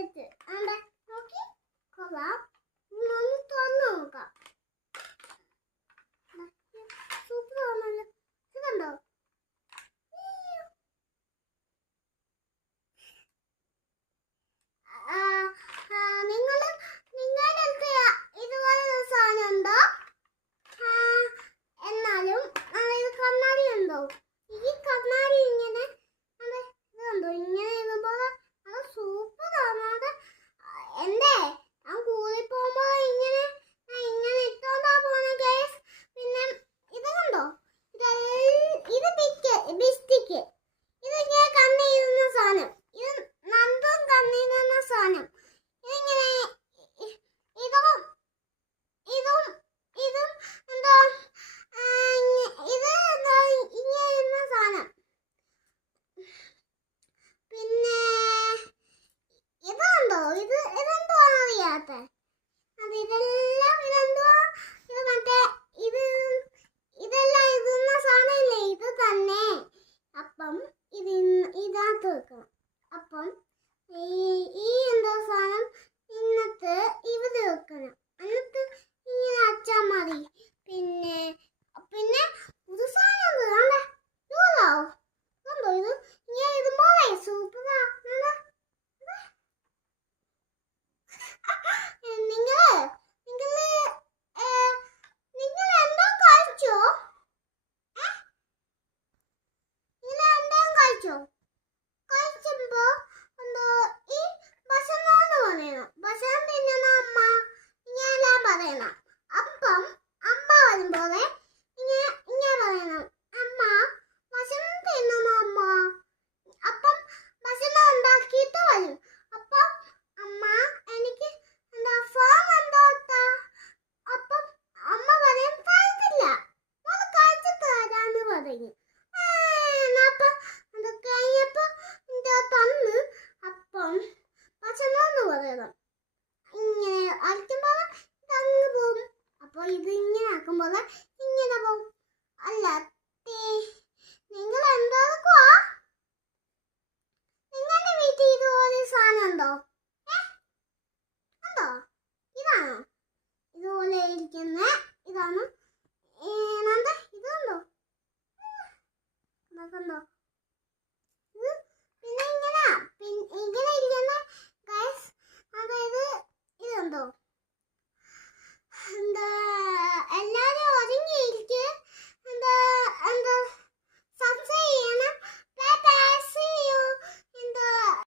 Set ആണ്ടെ നോക്കി കൊള്ളാം. ഒന്ന് തുറന്നു നോക്കാം. സൂപ്പർ ആണല്ലോ. ഇത് കണ്ടോ? നിങ്ങളുടെ അടുത്ത് ഇതുപോലെ ഒരു സാധനം ഉണ്ടോ? എന്നാലും ഇത് കണ്ണാടി ഉണ്ടോ? ഈ കണ്ണാടി ഇങ്ങനെ ഇത് കണ്ടോ? ഇങ്ങനെ ഇടുമ്പോൾ അത് സൂപ്പറാണ്. അത് എന്റെ ഞാൻ കൂടി പോകുമ്പോ ഇങ്ങനെ ഇട്ടോണ്ടാ പോണേ ഗൈസ്. പിന്നെ ഇത് കണ്ടോ? ഇത് ബിസ്റ്റിക്ക്. ഇത് ഇങ്ങനെ കണ്ണിടുന്ന സാധനം. ഇത് നന്ദും കണ്ണിടുന്ന സാധനം. ഇതിങ്ങനെ ഇതും എന്താ ഇത് എന്താ ഇങ്ങനെ ഇരുന്ന സാധനം. പിന്നെ ഇതുണ്ടോ? ഇതെന്തോ അറിയാത്ത അത് ഇതെല്ലാം ഇതെന്തോ ഇത് മറ്റേ ഇതെല്ലാം ഇടുന്ന സാധനമില്ലേ? ഇത് തന്നെ. അപ്പം ഇതിനകത്ത് വെക്കണം. അപ്പം ഈ എന്തോ സാധനം ഇന്നത്തെ ഇവിടെ വെക്കണം. എന്നിട്ട് ഇങ്ങനെ അച്ചാൽ മതി. പിന്നെ ഒരു സാധനം ഇത് ഇതുണ്ടോ? ഇത് ഇങ്ങനെ ഇടുമ്പോൾ സൂപ്പർ